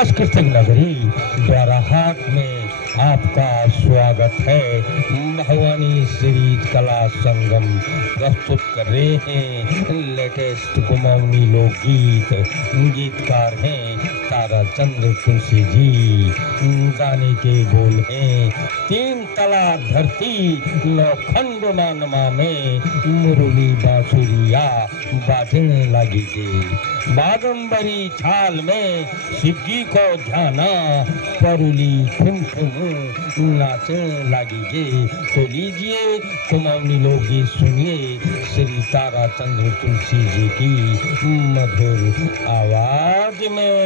सांस्कृतिक नगरी द्वाराहाट में आपका स्वागत है। भवानी श्री कला संगम प्रस्तुत कर रहे हैं लेटेस्ट कुमाऊनी लोकगीत। गीतकार हैं ताराचंद्र तुलसी जी। गाने के बोल हैं, तीन तला धरती लोखंड मानमा में मुरली बांसुरिया बाजने लगी जे। बागंबरी छाल में शिवजी को ध्याना परुली ठुम ठुम नाचने लगी जे। तो लीजिए कुमाऊनी लोकगीत सुनिए श्री ताराचंद्र तुलसी जी की मधुर आवाज में।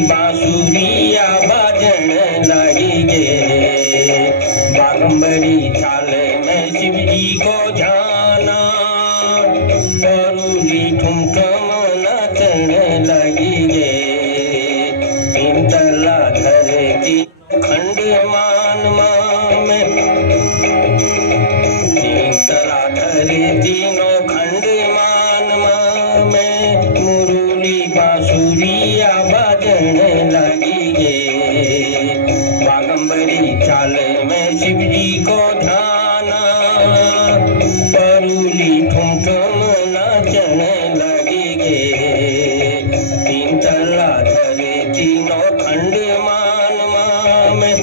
बांसुरिया बाजन लगी गे। बागंबरी चाल में शिव जी को जाना, परूली ठुम ठुम नाचन लगी गे। तीन तला धरती खंड मान में, तीन तला तीनों खंड मान में, मुरली बांसुरिया बाजन लगी गे। बागंबरी चाल में शिव जी को ध्याना, परूली ठुम ठुम नाचन लगी गे। तीन तला तीनों खंड मान में,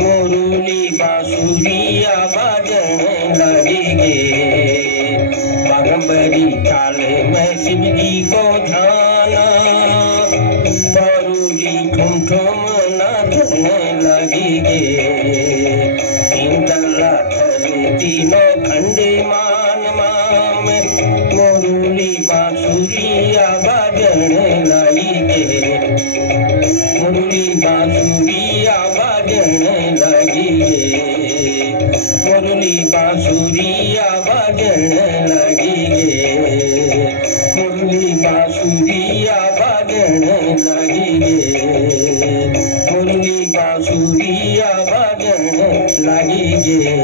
मुरली बांसुरिया बाजन लगी गे। बागंबरी चाल में शिव जी को ध्याना, परूली ठुम ठुम नाचन लगी गे। तीन तला तीनों खंड मान में, मुरली बांसुरिया बाजन लगी गे। मुरली बांसुरिया बाजन लगी गे। मुरली बांसुरिया बाजन लगी गे। मुरली बांसुरिया बाजन लगी गे। मुरली बांसुरिया बाजन लगी गे।